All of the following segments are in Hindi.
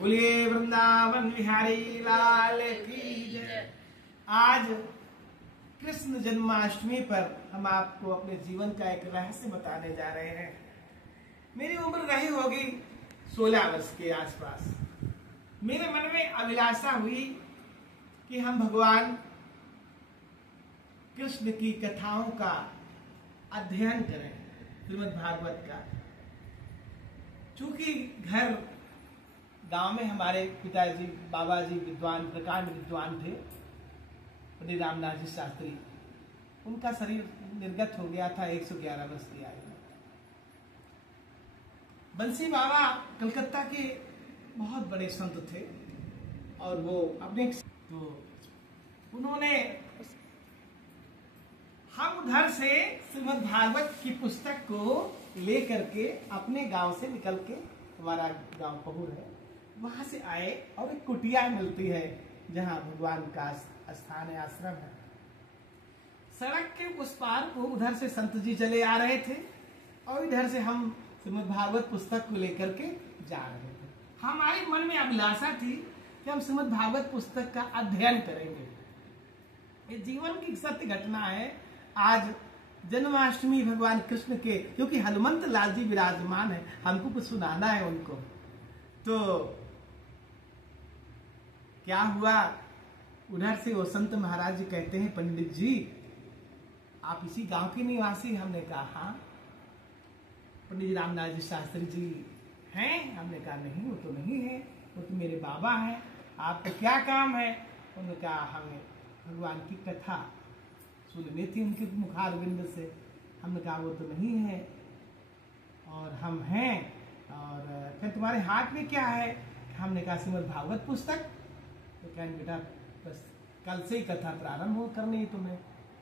बोलिए वृंदावन बिहारी लाल की जय। आज कृष्ण जन्माष्टमी पर हम आपको अपने जीवन का एक रहस्य बताने जा रहे हैं। मेरी उम्र रही होगी 16 वर्ष के आसपास। मेरे मन में अभिलाषा हुई कि हम भगवान कृष्ण की कथाओं का अध्ययन करें, श्रीमद् भागवत का। चूंकि घर गांव में हमारे पिताजी बाबा जी विद्वान प्रकांड विद्वान थे, पंडित रामदास जी शास्त्री। उनका शरीर निर्गत हो गया था 111 वर्ष की आयु में। बंसी बाबा कलकत्ता के बहुत बड़े संत थे और वो अपने तो उन्होंने हम उधर से श्रीमद् भागवत की पुस्तक को लेकर के अपने गांव से निकल के, हमारा गांव पहुर है, वहां से आए और एक कुटिया मिलती है जहां भगवान का स्थान है, आश्रम है। सड़क के उस पार को उधर से संत जी चले आ रहे थे और इधर से हम श्रीमद् भागवत पुस्तक को लेकर के जा रहे थे। हमारे मन में अभिलाषा थी कि हम श्रीमद् भागवत पुस्तक का अध्ययन करेंगे। ये जीवन की सत्य घटना है। आज जन्माष्टमी भगवान कृष्ण के, क्योंकि हनुमंत लाल जी विराजमान है, हमको कुछ सुनाना है उनको। तो क्या हुआ, उधर से वो संत महाराज जी कहते हैं, पंडित जी आप इसी गांव के निवासी? हमने कहा हाँ। पंडित रामदास जी शास्त्री जी हैं? हमने कहा नहीं, वो तो नहीं है, वो तो मेरे बाबा हैं। आपको क्या काम है? उन्होंने कहा हमें भगवान की कथा सुननी थी उनके मुखार बिंद से। हमने कहा वो तो नहीं है और हम हैं। और फिर तुम्हारे हाथ में क्या है? हमने कहा श्रीमद् भागवत पुस्तक। तो कहें बेटा बस कल से ही कथा प्रारंभ हो करनी तुम्हें।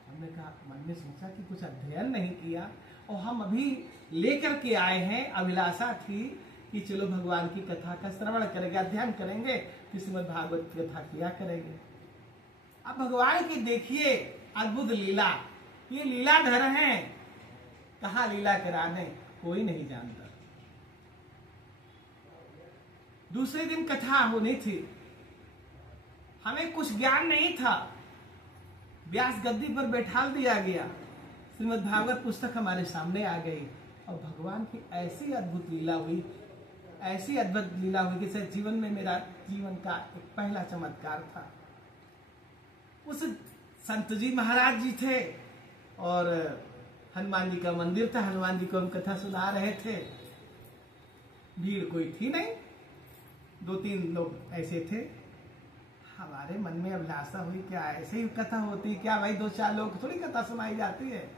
हमने कहा, मन में सोचा कि कुछ अध्ययन नहीं किया और हम अभी लेकर के आए हैं। अभिलाषा थी कि चलो भगवान की कथा का श्रवण करेंगे, अध्ययन करेंगे, फिर श्रीमद् भागवत की कथा किया करेंगे। अब भगवान की देखिए अद्भुत लीला, ये लीलाधर हैं, कहाँ लीला कराने कोई नहीं जानता। दूसरे दिन कथा होनी थी, हमें कुछ ज्ञान नहीं था। व्यास गद्दी पर बैठा दिया गया, श्रीमद् भागवत पुस्तक हमारे सामने आ गई और भगवान की ऐसी अद्भुत लीला हुई, ऐसी अद्भुत लीला हुई कि शायद जीवन में मेरा जीवन का एक पहला चमत्कार था। उस संत जी महाराज जी थे और हनुमान जी का मंदिर था, हनुमान जी को हम कथा सुना रहे थे। भीड़ कोई थी नहीं, 2-3 लोग ऐसे थे। हमारे मन में अभिलाषा हुई, क्या ऐसे ही कथा होती क्या भाई? 2-4 लोग थोड़ी कथा सुनाई जाती है।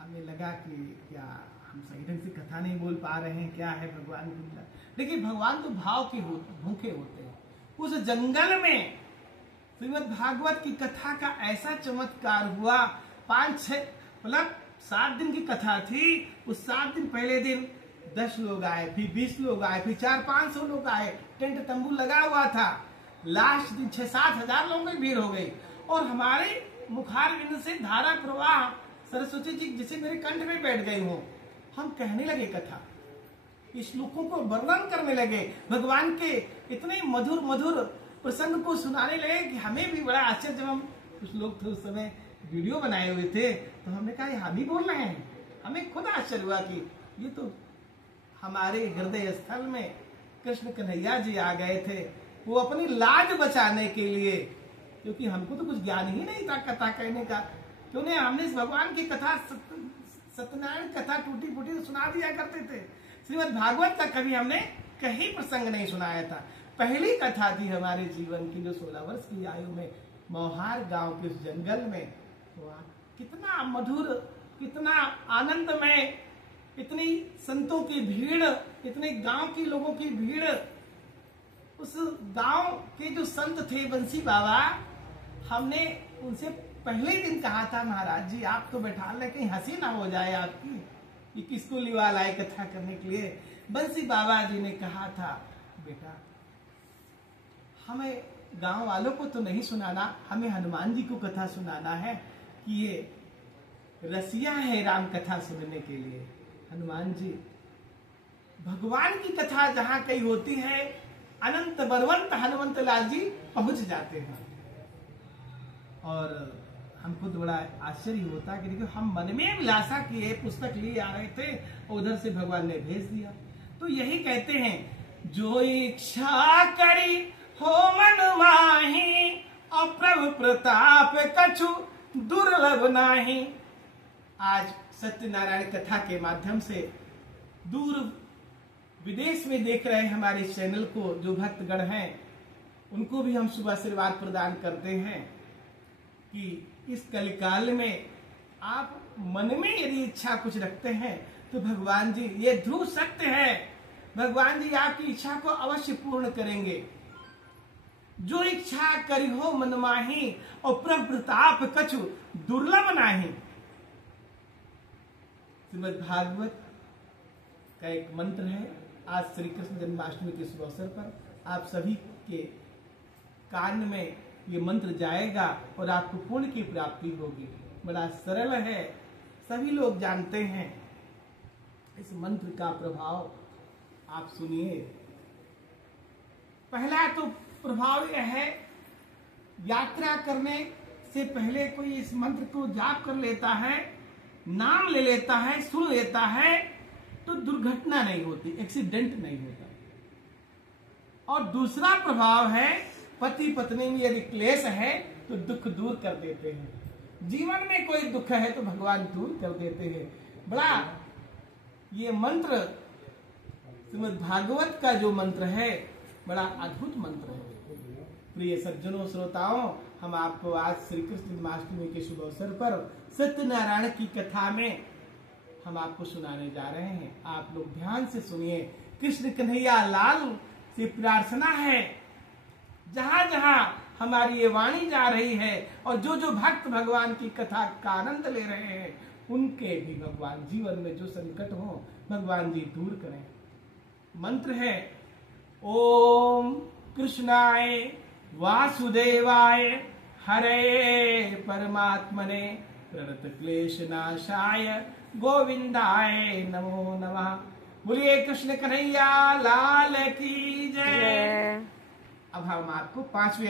हमें लगा कि क्या हम सही ढंग से कथा नहीं बोल पा रहे हैं, क्या है भगवान की। देखिए भगवान तो भाव के भूखे होते हैं। उस जंगल में श्रीमद् भागवत की कथा का ऐसा चमत्कार हुआ। 5-6 मतलब 7 दिन की कथा थी। उस 7 दिन, पहले दिन 10 लोग आए, फिर 20 लोग आए, फिर 400-500 लोग आए। टेंट तंबू लगा हुआ था। लास्ट दिन 6-7 हजार लोगों की भीड़ हो गई और हमारे मुखार बिंद से धारा प्रवाह सरस्वती जी जैसे मेरे कंठ में बैठ गई हो। हम कहने लगे कथा, श्लोकों को वर्णन करने लगे, भगवान के इतने मधुर मधुर प्रसंग को सुनाने लगे कि हमें भी बड़ा आश्चर्य। जब हम कुछ लोग थे उस समय वीडियो बनाए हुए थे तो हमने कहा ये हम ही बोल रहे हैं। हमें खुद आश्चर्य हुआ कि ये तो हमारे हृदय स्थल में कृष्ण कन्हैया जी आ गए थे। वो अपनी लाज बचाने के लिए, क्योंकि हमको तो कुछ ज्ञान ही नहीं था कथा कहने का, क्यों नहीं हमने इस भगवान की कथा सत्यनारायण कथा टूटी फूटी सुना दिया करते थे। श्रीमद् भागवत का कभी हमने कहीं प्रसंग नहीं सुनाया था। पहली कथा थी हमारे जीवन की, जो 16 वर्ष की आयु में मोहार गांव के उस जंगल में हुआ। कितना मधुर, कितना आनंदमय, इतनी संतों की भीड़, इतने गांव के लोगों की भीड़। उस गांव के जो संत थे बंसी बाबा, हमने उनसे पहले दिन कहा था, महाराज जी आप तो बैठा ले, कहीं हंसी ना हो जाए आपकी, ये किसको लिवा लाए कथा करने के लिए। बंसी बाबा जी ने कहा था, बेटा हमें गांव वालों को तो नहीं सुनाना, हमें हनुमान जी को कथा सुनाना है कि ये रसिया है राम कथा सुनने के लिए। हनुमान जी भगवान की कथा जहां कहीं होती है अनंत बलवंत हनुमंत लाल जी पहुंच जाते हैं। और हमको तो बड़ा आश्चर्य होता है कि देखो, हम मन में अभिलाषा किए पुस्तक लिए आ रहे थे, उधर से भगवान ने भेज दिया। तो यही कहते हैं, जो इच्छा करी हो मन माही, और प्रभु प्रताप कछु दुर्लभ नाही। आज सत्यनारायण कथा के माध्यम से दूर विदेश में देख रहे हैं हमारे चैनल को जो भक्तगण हैं, उनको भी हम शुभ आशीर्वाद प्रदान करते हैं कि इस कलिकाल में आप मन में यदि इच्छा कुछ रखते हैं तो भगवान जी, ये ध्रुव सत्य है, भगवान जी आपकी इच्छा को अवश्य पूर्ण करेंगे। जो इच्छा करी हो मन माही, और प्रभु प्रताप कछु दुर्लभ नाही। श्रीमद् भागवत का एक मंत्र है। आज श्री कृष्ण जन्माष्टमी के शुभ अवसर पर आप सभी के कान में ये मंत्र जाएगा और आपको पुण्य की प्राप्ति होगी। बड़ा सरल है, सभी लोग जानते हैं। इस मंत्र का प्रभाव आप सुनिए। पहला तो प्रभाव यह है, यात्रा करने से पहले कोई इस मंत्र को जाप कर लेता है, नाम ले लेता है, सुन लेता है, तो दुर्घटना नहीं होती, एक्सीडेंट नहीं होता। और दूसरा प्रभाव है, पति पत्नी में यदि क्लेश है तो दुख दूर कर देते हैं। जीवन में कोई दुख है तो भगवान दूर कर देते हैं। बड़ा ये मंत्र श्रीमद् भागवत का जो मंत्र है, बड़ा अद्भुत मंत्र है। प्रिय सज्जनों, श्रोताओं, हम आपको आज श्री कृष्ण जन्माष्टमी के शुभ अवसर पर सत्यनारायण की कथा में हम आपको सुनाने जा रहे हैं। आप लोग ध्यान से सुनिए। कृष्ण कन्हैया लाल से प्रार्थना है, जहां जहां हमारी ये वाणी जा रही है और जो जो भक्त भगवान की कथा का आनंद ले रहे हैं, उनके भी भगवान जीवन में जो संकट हो भगवान जी दूर करें। मंत्र है, ओम कृष्णाय वासुदेवाय हरे परमात्मने प्रणत क्लेश नाशाय गोविंदाय नमो नमः। बोलिए कृष्ण कन्हैया लाल की जय। अब हम आपको 5वें